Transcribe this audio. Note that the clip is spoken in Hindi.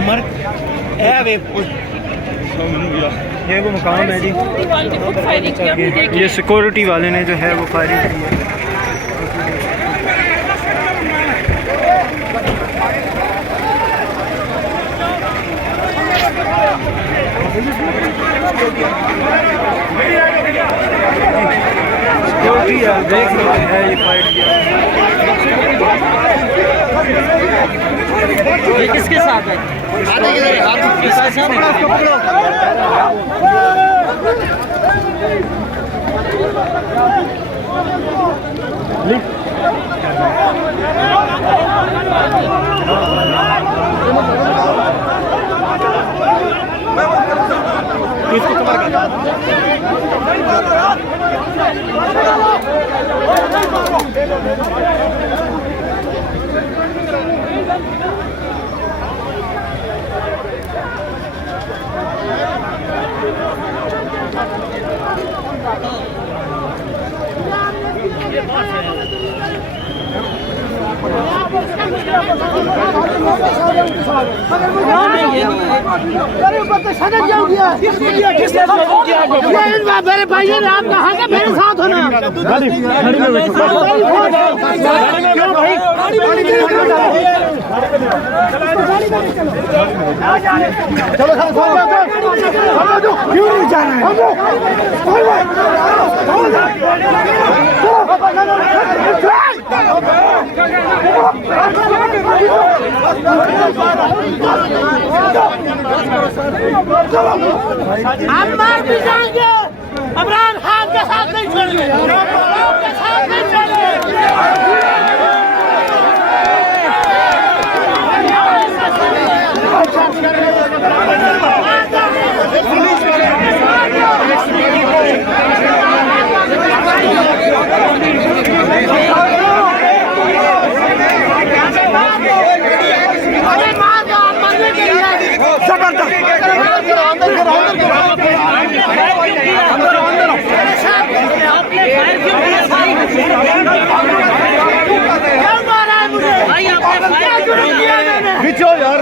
उमर है वे ये वो मकाम है जी। ये सिक्योरिटी वाले ने जो है वो फायरिंग की है। सिक्योरिटी देख सकते हैं ये फाइट किया। ये किसके साथ है? इसको कवर कर। मेरे भाई ने आप कहा कि मेरे साथ होना। चलो क्यों नहीं जाना है? आप मार भी जाएंगे, इमरान खान के साथ नहीं छोड़ेंगे, आपके साथ नहीं छोड़ेंगे। भाई आपने फायर क्यों किया? यार